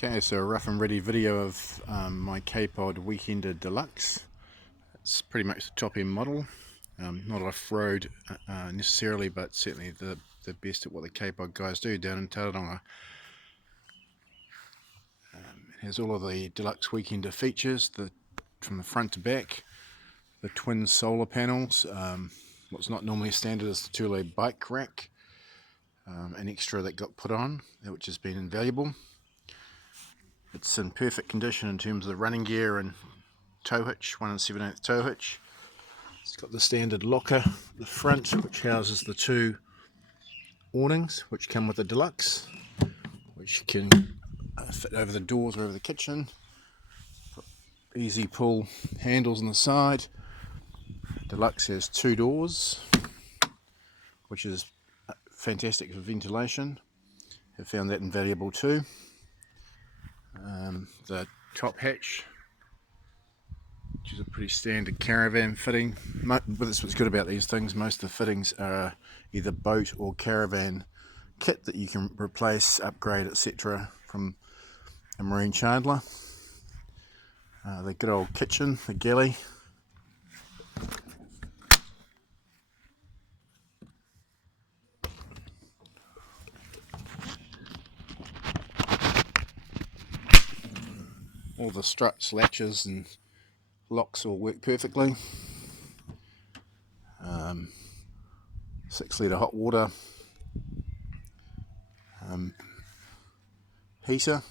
Okay, so a rough and ready video of my Kpod Weekender Deluxe. It's pretty much the top end model, not off-road necessarily, but certainly the best at what the Kpod guys do down in Tauranga. It has all of the Deluxe Weekender features, from the front to back, the twin solar panels, what's not normally standard is the 2-lay bike rack, an extra that got put on, which has been invaluable. It's in perfect condition in terms of the running gear and tow hitch, 1 7/8 tow hitch. It's got the standard locker at the front, which houses the 2 awnings which come with the Deluxe, which can fit over the doors or over the kitchen. Easy pull handles on the side. Deluxe has 2 doors, which is fantastic for ventilation. I've found that invaluable too. The top hatch, which is a pretty standard caravan fitting. But that's what's good about these things. Most of the fittings are either boat or caravan kit that you can replace, upgrade, etc. from a marine chandler. The good old kitchen, the galley. All the struts, latches and locks all work perfectly. 6 litre hot water heater.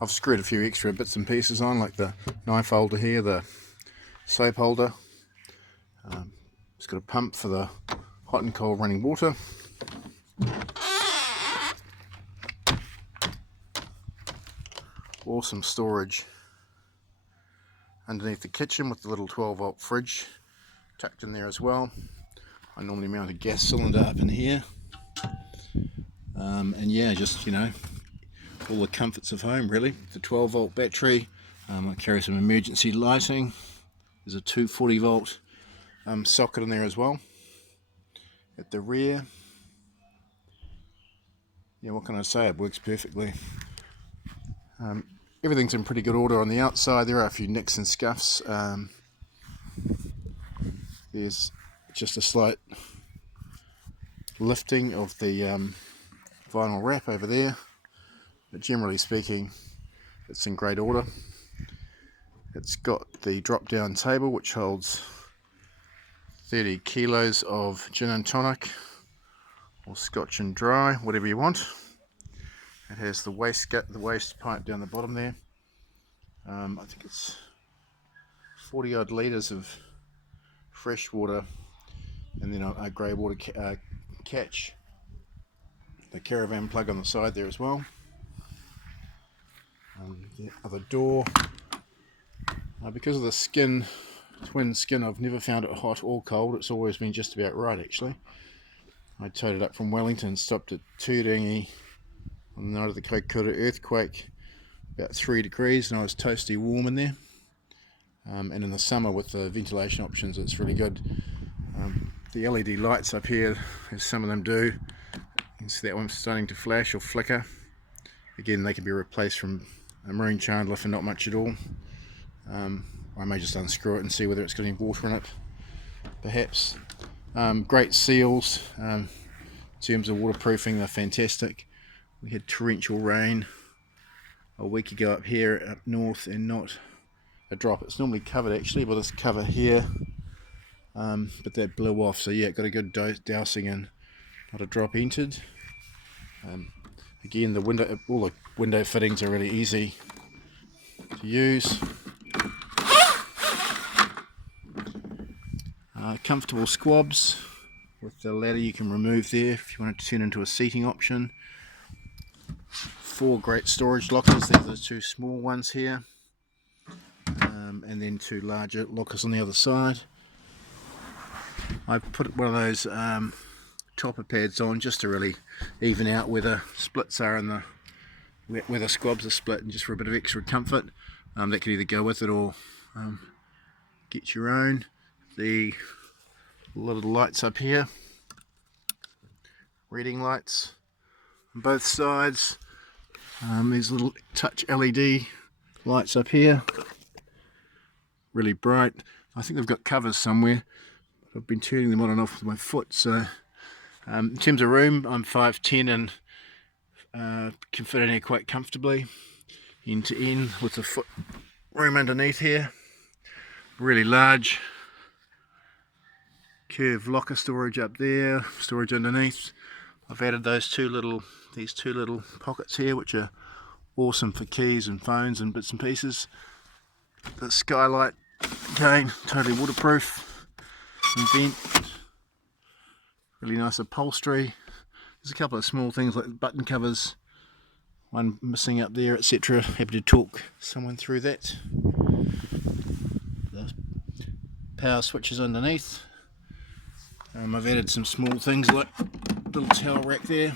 I've screwed a few extra bits and pieces on, like the knife holder here, the soap holder. It's got a pump for the hot and cold running water. Awesome storage underneath the kitchen with the little 12-volt fridge tucked in there as well. I normally mount a gas cylinder up in here, and yeah, just all the comforts of home really. The 12-volt battery. I carry some emergency lighting. There's a 240-volt socket in there as well at the rear. Yeah, what can I say? It works perfectly. Everything's in pretty good order on the outside. There are a few nicks and scuffs. There's just a slight lifting of the vinyl wrap over there, but generally speaking it's in great order. It's got the drop down table which holds 30 kilos of gin and tonic or scotch and dry, whatever you want. It has the waste pipe down the bottom there. I think it's 40 odd litres of fresh water, and then a grey water catch. The caravan plug on the side there as well. The other door, because of the twin skin, I've never found it hot or cold. It's always been just about right actually. I towed it up from Wellington, stopped at Teardrop on the night of the Kpod earthquake, about 3 degrees, and I was toasty warm in there. And in the summer with the ventilation options, it's really good. The LED lights up here, as some of them do, you can see that one's starting to flash or flicker. Again, they can be replaced from a marine chandler for not much at all. I may just unscrew it and see whether it's got any water in it, perhaps. Great seals. In terms of waterproofing, they're fantastic. We had torrential rain a week ago up here up north, and not a drop. It's normally covered actually by this cover here, but that blew off, so yeah, it got a good dousing and not a drop entered. Again, all the window fittings are really easy to use. Comfortable squabs with the ladder you can remove there if you want it to turn into a seating option. 4 great storage lockers. These are the 2 small ones here, and then 2 larger lockers on the other side. I've put one of those topper pads on just to really even out where the splits are and where the squabs are split, and just for a bit of extra comfort. That could either go with it or get your own. The little lights up here, reading lights on both sides. These little touch LED lights up here, really bright. I think they've got covers somewhere. I've been turning them on and off with my foot. So in terms of room, I'm 5'10" and can fit in here quite comfortably, end to end, with the foot room underneath here. Really large curved locker storage up there, storage underneath. I've added these two little pockets here, which are awesome for keys and phones and bits and pieces. The skylight, again, totally waterproof and vent. Really nice upholstery. There's a couple of small things like button covers, one missing up there, etc. Happy to talk someone through that. The power switches underneath. I've added some small things like a little towel rack there.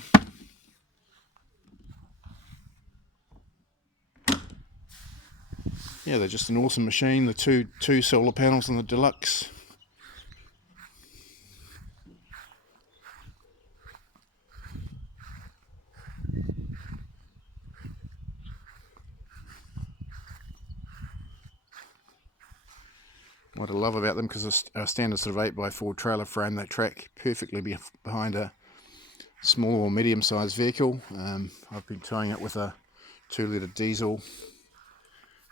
Yeah, they're just an awesome machine. The two solar panels on the Deluxe. What I love about them, because a standard sort of 8x4 trailer frame, they track perfectly behind a small or medium-sized vehicle. I've been towing it with a 2-litre diesel,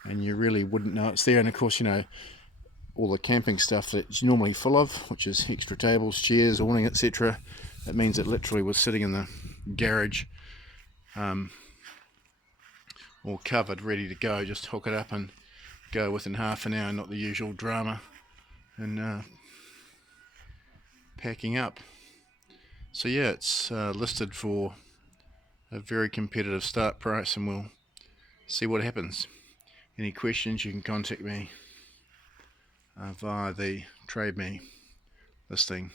and you really wouldn't know it's there. And of course, you know, all the camping stuff that it's normally full of, which is extra tables, chairs, awning, etc. That means it literally was sitting in the garage, all covered, ready to go. Just hook it up and go within half an hour, not the usual drama and packing up. So yeah, it's listed for a very competitive start price, and we'll see what happens. Any questions, you can contact me via the Trade Me listing.